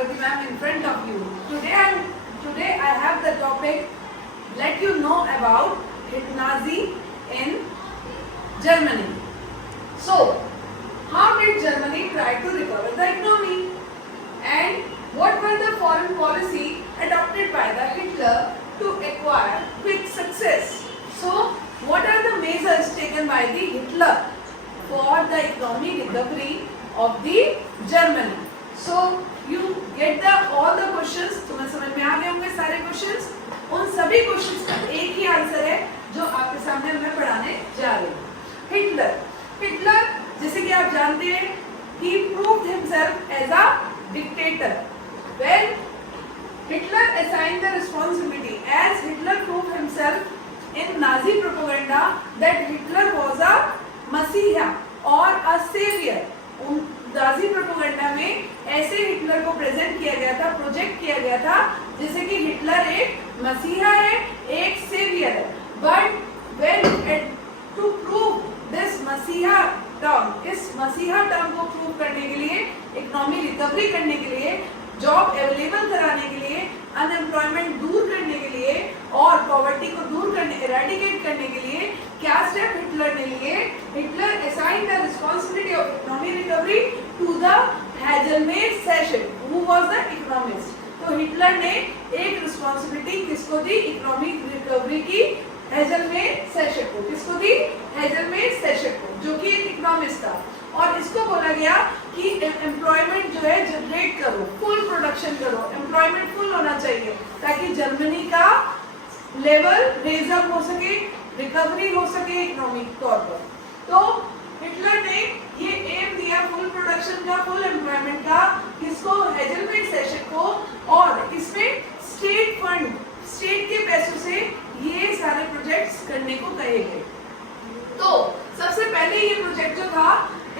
Pragati ma'am in front of you. Today I have the topic, let you know about Nazi in Germany. So, how did Germany try to recover the economy? And what were the foreign policy adopted by the Hitler to acquire quick success? So, what are the measures taken by the Hitler for the economic recovery of the Germany? So, you get all the questions. तुम्हें समझ में आ गए होंगे सारे questions. उन सभी questions का एक ही आंसर है जो आपके सामने मैं पढ़ाने जा रही हूँ. Hitler, जैसे कि आप जानते हैं, he proved himself as a dictator. When Hitler assigned the responsibility, as Hitler proved himself in Nazi propaganda that Hitler was a messiah or a savior. Nazi propaganda में ऐसे हिटलर को प्रेजेंट किया गया था, प्रोजेक्ट किया गया था जैसे कि हिटलर एक मसीहा है, एक सेवियर है. But when to prove this मसीहा टर्म, इस मसीहा टर्म को प्रूव करने के लिए, इकोनॉमी रिकवरी करने के लिए, जॉब अवेलेबल कराने के लिए, अनएम्प्लॉयमेंट दूर करने के लिए और पॉवर्टी को दूर करने, इरेडिकेट करने के लिए क्या स्टेप हिटलर ने लिए? Hitler assigned the responsibility of economic recovery to the Hjalmar सेशन, हु वाज द इकोनॉमिस्ट. तो हिटलर ने एक रिस्पांसिबिलिटी किसको दी? इकोनॉमिक रिकवरी की हैजलमेट सेशन को. किसको दी? हैजलमेट सेशन को, जो कि एक इकोनॉमिस्ट था. और इसको बोला गया कि एम्प्लॉयमेंट जो है जनरेट करो, फुल प्रोडक्शन करो, एम्प्लॉयमेंट फुल होना चाहिए ताकि जर्मनी का लेवल रेज अप हो सके, रिकवरी हो सके इकोनॉमिक तौर पर. तो हिटलर ने ये एम दिया फुल प्रोडक्शन का, फुल एम्प्लॉयमेंट का, किसको? हैजलमेट सेशन को. और इसमें स्टेट फंड, स्टेट के पैसों से ये सारे प्रोजेक्ट्स करने को कहे गए. तो सबसे पहले ये प्रोजेक्ट जो था,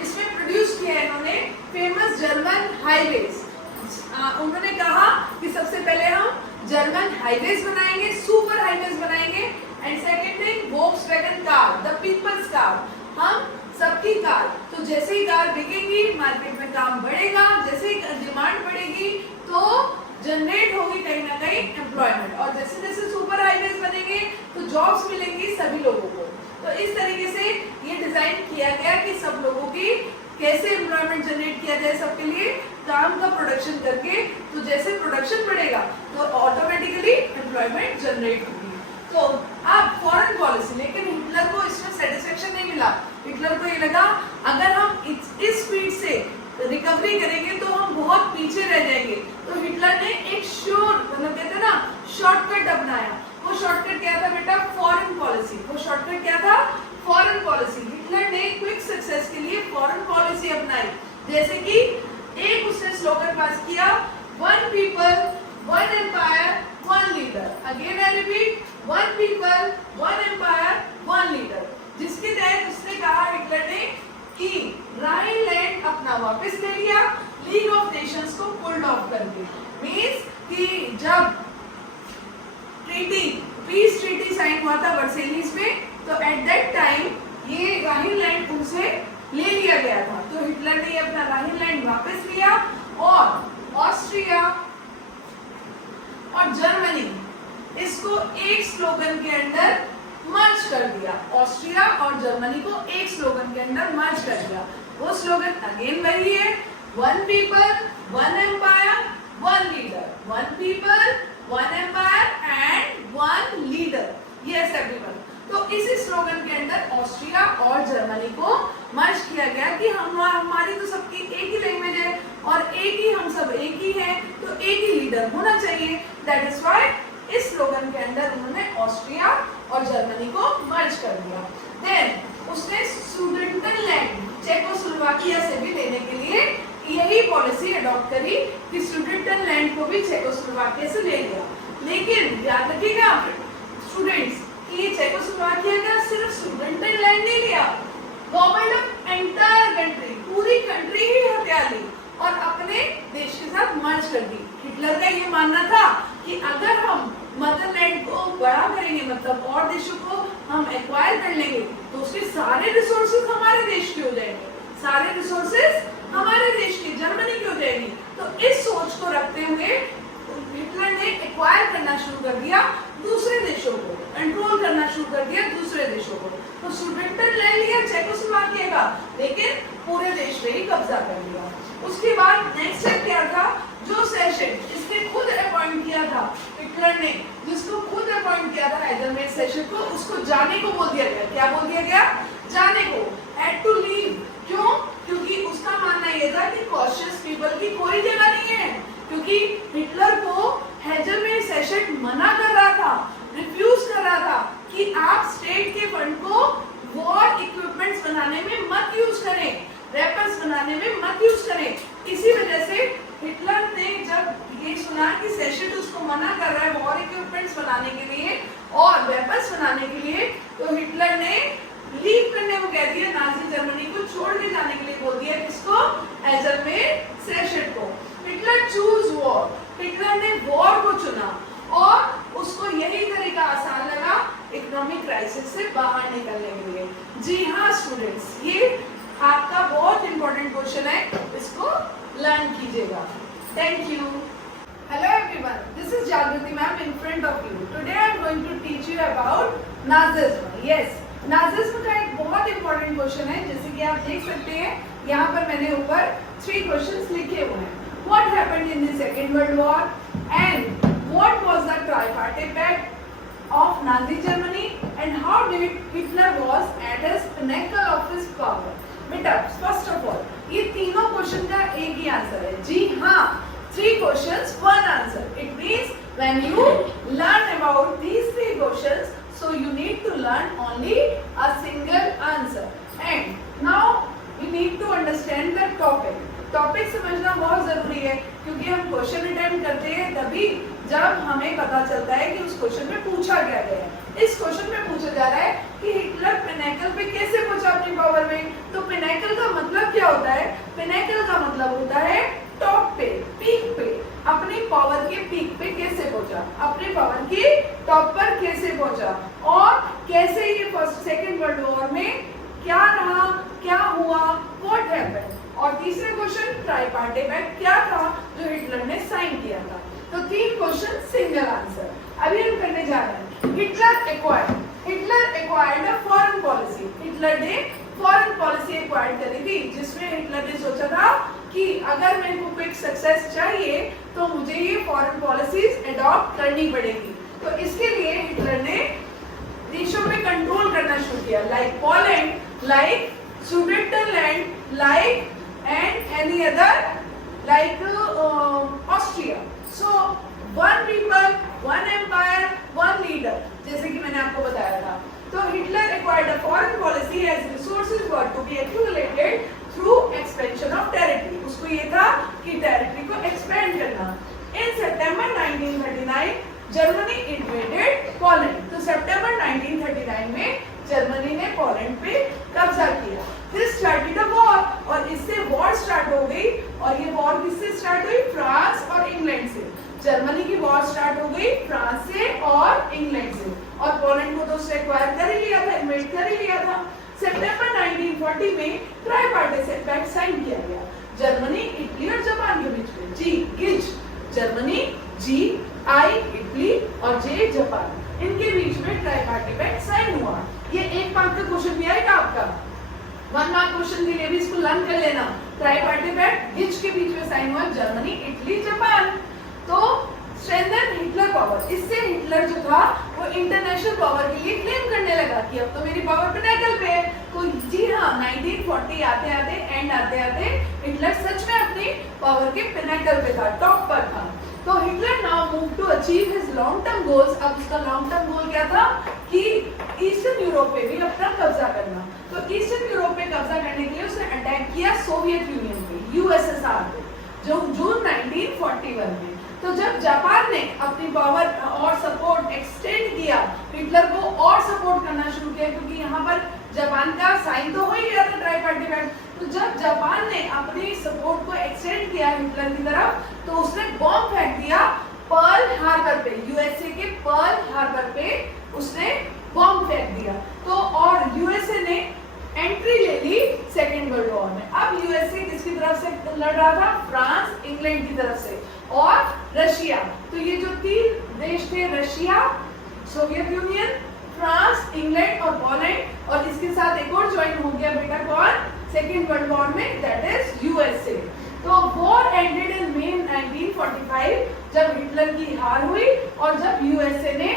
इसमें प्रोड्यूस किया इन्होंने फेमस जर्मन हाईवेज. उन्होंने कहा कि सबसे पहले हम जर्मन हाईवेज बनाएंगे, सुपर हाईवेज बनाएंगे. And second thing, Volkswagen car, the people's car, हम सबकी कार. तो जैसे ही कार बिकेगी, मार्केट में काम बढ़ेगा, जैसे ही डिमांड बढ़ेगी तो जनरेट होगी कहीं ना कहीं एम्प्लॉयमेंट. और जैसे जैसे सुपर हाईवेज बनेंगे तो जॉब्स मिलेंगी सभी लोगों को. तो इस तरीके से ये डिजाइन किया गया कि सब लोगों की कैसे एम्प्लॉयमेंट जनरेट किया जाए, सबके लिए काम का प्रोडक्शन करके. तो जैसे प्रोडक्शन बढ़ेगा तो ऑटोमेटिकली एम्प्लॉयमेंट जनरेट होगी. तो अब फॉरेन पॉलिसी, लेकिन हिटलर को इसमें सेटिस्फेक्शन नहीं मिला. हिटलर को ये लगा अगर हम इस स्पीड से रिकवरी करेंगे तो हम बहुत पीछे रह जाएंगे. तो हिटलर ने एक श्योर, मतलब कहते हैं ना, शॉर्टकट अपनाया. वो शॉर्टकट क्या था बेटा? Foreign policy. वो शॉर्टकट क्या था? Foreign policy. हिटलर ने क्विक सक्सेस के लिए फॉरेन पॉलिसी अपनाई. जैसे कि एक उसने स्लोगन पास किया, one people one empire one leader. Again I repeat, one people one empire one leader. जिसके तहत उसने कहा हिटलर ने कि राइनलैंड अपना वापस ले लिया, लीग ऑफ नेशंस को पुल्ड ऑफ कर दिया. मींस कि जब ट्रीटी, पीस ट्रीटी साइन हुआ था वर्सेलिस में, तो एट दैट टाइम ये राइनलैंड उनसे ले लिया गया था. तो हिटलर ने अपना राइनलैंड वापस लिया और ऑस्ट्रिया और जर्मनी, इसको एक स्लोगन के अंदर मर्ज कर दिया. ऑस्ट्रिया और जर्मनी को एक स्लोगन के अंदर मर्ज कर दिया. वो स्लोगन अगेन वही है, one people one empire one leader. One people one empire and one leader. Yes everyone. तो इसी स्लोगन के अंदर ऑस्ट्रिया और जर्मनी को मर्ज किया गया कि हमारी तो सबकी एक ही लैंग्वेज है और एक ही, हम सब एक ही हैं, तो एक ही लीडर होना चाहिए. दैट इज व्हाई इस स्लोगन के अंदर उन्होंने ऑस्ट्रिया और जर्मनी को मर्ज कर दिया. देन उसने सुडेटनलैंड, चेकोस्लोवाकिया से भी लेने के लिए यही पॉलिसी अडॉप्ट करी कि सुडेटनलैंड को भी चेकोस्लोवाकिया से ले लिया. लेकिन याद रखिएगा स्टूडेंट्स कि चेकोस्लोवाकिया का सिर्फ सुडेटनलैंड नहीं लिया, गवर्नमेंट ऑफ एंटायर कंट्री, पूरी कंट्री ही हत्या ली और अपने देश के साथ मर्ज कर दी. हिटलर का ये मानना था कि अगर हम मदरलैंड को बड़ा करेंगे, मतलब और देशों को हम एक्वायर कर लेंगे, तो उसके सारे रिसोर्सेज हमारे देश के हो जाएंगे, सारे रिसोर्सेज हमारे देश की, जर्मनी की हो जाएगी. तो इस सोच को रखते हुए हिटलर ने एक्वायर करना शुरू कर दिया दूसरे देशों को, कंट्रोल करना शुरू कर दिया दूसरे देशों को। तो सुडेटन ले लिया चेकोस्लोवाकिया का, लेकिन पूरे देश पे ही कब्जा कर लिया। उसके बाद नेक्स्ट स्टेप क्या था, जो सेशन इसने खुद अपॉइंट किया था हिटलर ने, जिसको खुद अपॉइंट किया था हैदरमेट सेशन को, उसको जाने को बोल दिया गया। क्या बोल दिया गया? जाने को, हैड टू लीव। क्यों? क्योंकि उसका मानना यह था कि कॉशियस पीपल की कोई जगह नहीं है, क्योंकि हिटलर को हैदरमेट सेशन मना कर रहा था, रिफ्यूज कर रहा था कि आप स्टेट के फंड को वॉर इक्विपमेंट्स बनाने में मत यूज करें, वेपन्स बनाने में मत यूज करें। इसी वजह से हिटलर ने जब ये सुना कि सेशन उसको मना कर रहा है वॉर इक्विपमेंट्स बनाने के लिए और वेपन्स बनाने के लिए, तो हिटलर ने लीव करने को कह दिया, नाजी जर्मनी को छोड़ के जाने के लिए बोल दिया। किसको? हैदरमेट सेशन को। हिटलर चूज वॉर, हिटलर ने वॉर को चुना और उसको यही तरीका आसान लगा इकोनॉमिक क्राइसिस से बाहर निकलने के लिए। जी हाँ स्टूडेंट्स, ये आपका बहुत इंपॉर्टेंट क्वेश्चन है, इसको लर्न कीजिएगा। Thank you. Hello everyone, this is Jagriti ma'am in front of you. Today I am going to teach you about Nazism. Yes, Nazism का एक बहुत इंपॉर्टेंट क्वेश्चन है, जैसे कि आप देख सकते हैं यहाँ पर मैंने ऊपर 3 क्वेश्चंस लिखे हुए हैं। What happened in the Second World War and what was the tripartite pact of Nazi Germany and how did Hitler was at his pinnacle of his power? बेटा फर्स्ट ऑफ ऑल ये तीनों question का एक ही answer है। जी हाँ, 3 questions 1 answer. It means when you learn about these 3 questions, so you need to learn only a single answer. And now you need to understand the topic. Topic समझना बहुत जरूरी है, क्योंकि हम क्वेश्चन अटेम्प्ट करते हैं तभी जब हमें पता चलता है कि उस क्वेश्चन में पूछा क्या गया है। इस क्वेश्चन में पूछा जा रहा है कि हिटलर पिनेकल पे कैसे पहुंचा अपनी पावर में। तो पिनेकल का मतलब क्या होता है? पिनेकल का मतलब होता है टॉप पे, पीक पे, अपनी पावर के पीक पे कैसे पहुंचा, अपने पावर की टॉप पर कैसे पहुंचा और कैसे ये फर्स्ट सेकेंड वर्ल्ड वॉर में क्या रहा, क्या हुआ, व्हाट हैपेंड। और तीसरे क्वेश्चन ट्राइपार्टे पैक्ट क्या था जो हिटलर ने साइन किया था। तो 3 क्वेश्चन सिंगल आंसर। अभी हम करने जा रहे हैं Hitler acquired a foreign policy. Hitler ने फॉरेन पॉलिसी एक्वायर्ड करी थी, जिसमें हिटलर ने सोचा था कि अगर मेरे को क्विक सक्सेस चाहिए तो मुझे ये फॉरेन पॉलिसीज एडॉप्ट करनी पड़ेगी। तो इसके लिए हिटलर ने देशों पे कंट्रोल करना शुरू किया, like Poland, like Sudetenland, like and any other like Austria. So one people, one empire, one leader. जैसे कि मैंने आपको बताया था। तो Hitler acquired a foreign policy as resources were to be accumulated through expansion of territory. उसको ये था कि territory को expand करना। In September 1939, Germany invaded Poland. तो September 1939 में जर्मनी ने पोलैंड पे कब्जा किया। फिर स्टार्टेड अ वॉर, और इससे वॉर स्टार्ट हो गई। और ये वॉर किससे स्टार्ट हुई? फ्रांस और इंग्लैंड से। जर्मनी की वॉर स्टार्ट हो गई फ्रांस से और इंग्लैंड से, और पोलैंड को तो उसने एक्वायर कर ही लिया था, इन्वेड कर ही लिया था। सितंबर 1940 में ट्राइपार्टीट पैक्ट साइन किया गया जर्मनी, इटली और जापान के बीच में। जी गिज जर्मनी, जी आई इटली और जे जापान, इनके बीच में ट्राइपार्टीट पैक्ट साइन हुआ। ये 1 मार्क का क्वेश्चन भी आएगा आपका, 1 मार्क क्वेश्चन के लिए भी इसको लर्न कर लेना। ट्राइपार्टीट पैक्ट गिज के बीच में साइन हुआ, जर्मनी, इटली, जापान। तो स्ट्रेंथन हिटलर पावर, इससे हिटलर जो था वो इंटरनेशनल पावर के लिए क्लेम करने लगा कि अब तो मेरी पावर पिनेकल पे है। तो जी हाँ, 1940 आते आते हिटलर सच में अपनी पावर के पिनेकल पे था, टॉप पर था। तो Hitler now move to achieve his long term goals. अब उसका लॉन्ग टर्म गोल क्या था कि ईस्टर्न यूरोप पे भी अपना कब्जा करना। तो ईस्टर्न यूरोप पे कब्जा करने के लिए उसने अटैक किया सोवियत यूनियन पे, यूएसएसआर पे, जो जून 1941 में। तो जब जापान ने अपनी पावर और सपोर्ट एक्सटेंड किया, हिटलर को और सपोर्ट करना शुरू किया, क्योंकि यहाँ पर जापान का साइन तो हो ही गया था ट्राइपार्टीट पैक्ट। तो जब जापान ने अपनी सपोर्ट को एक्सटेंड किया हिटलर की तरफ, तो उसने बॉम्ब फेंक दिया पर्ल हार्बर पे, यूएसए के पर्ल हार्बर पे उसने बॉम्ब फेंक दिया। तो और यूएसए ने एंट्री ले ली सेकेंड सेकेंड वर्ल्ड वॉर में। अब यूएसए किसकी तरफ से लड़ रहा था? फ्रांस इंग्लैंड की तरफ से और रशिया। तो ये जो तीन देश थे, Russia, Soviet union, France, England और पोलैंड, और इसके साथ एक और ज्वाइन हो गया बेटा कौन? सेकेंड वर्ल्ड वॉर में, दैट इज यूएसए। तो वॉर एंडेड इन मई 1945 जब हिटलर की हार हुई और जब यूएसए ने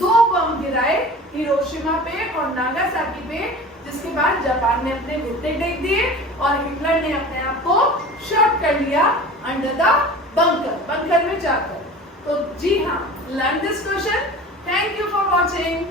2 बम गिराए हिरोशिमा पे और नागासाकी पे, जिसके बाद जापान ने अपने घुटने टेक दिए और हिटलर ने अपने आप को शॉट कर लिया अंडर द बंकर में जाकर। तो जी हाँ, learn this question. Thank you for watching.